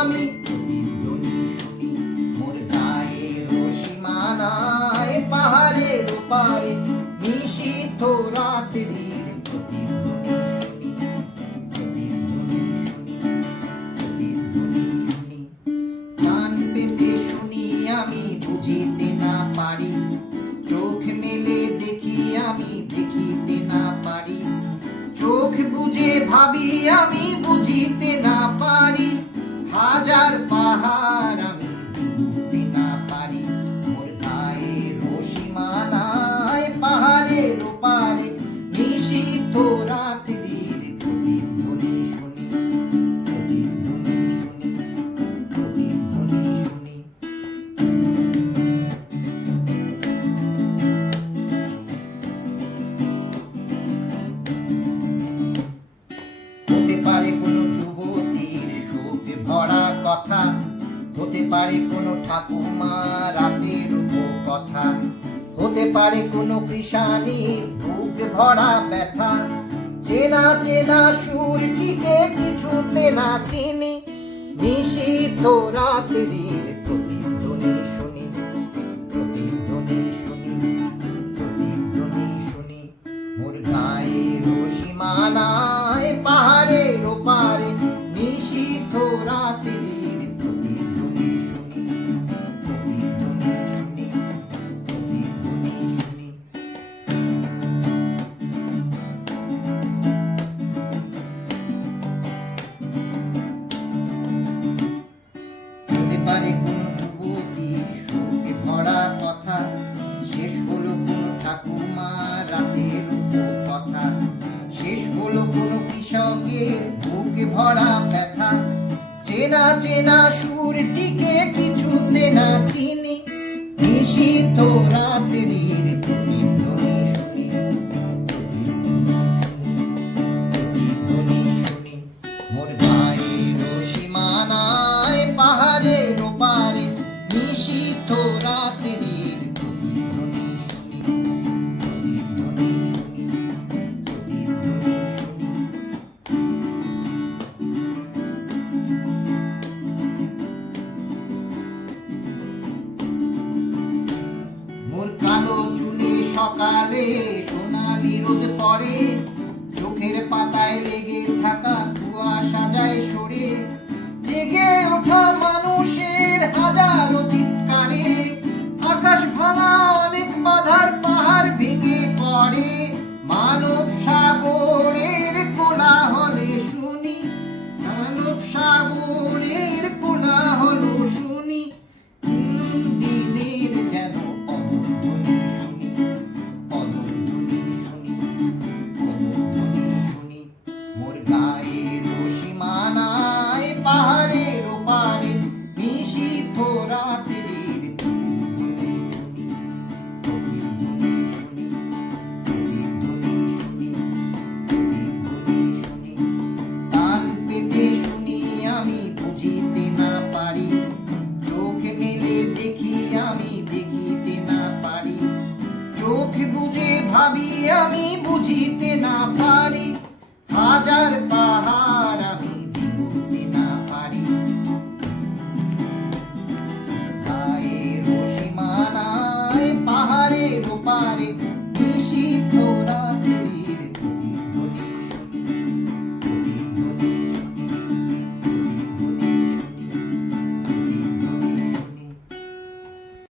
আমি প্রতিধ্বনি শুনি মোর গায়ের সীমানায় পাহাড়ের ওপারে নিশীথ রাত্রির প্রতিধ্বনি শুনি প্রতিধ্বনি শুনি প্রতিধ্বনি শুনি। পেতে শুনি আমি, বুঝিতে না পারি। চোখ মেলে দেখি আমি, দেখিতে না পারি। চোখ বুঝে ভাবি আমি, বুঝিতে হাজার পাহাড় হতে পারে কোনো ঠাকুমা, রাতের কথা হতে পারে কোনো কৃষানির বুক ভরা ব্যথা। চেনা চেনা সুর টিকে কিছুতে না চিনি। নিশীথ রাত্রির প্রতিধ্বনি শুনি প্রতিধ্বনি শুনি প্রতিধ্বনি শুনি। মোর গায়ের পাহাড়ের ওপারে নিশীথ রাত্রির চেনা চেনা সুরটিকে কিছুতে না চিনি তো রাত্রির সকালে সোনালি রোদ পড়ে চোখের পাতায় লেগে থাকা আমি বুঝিতে না পারি, হাজার পাহাড় আমি দিতে না পারি। গায়ের সীমানায় পাহাড়ের ওপারে নিশীত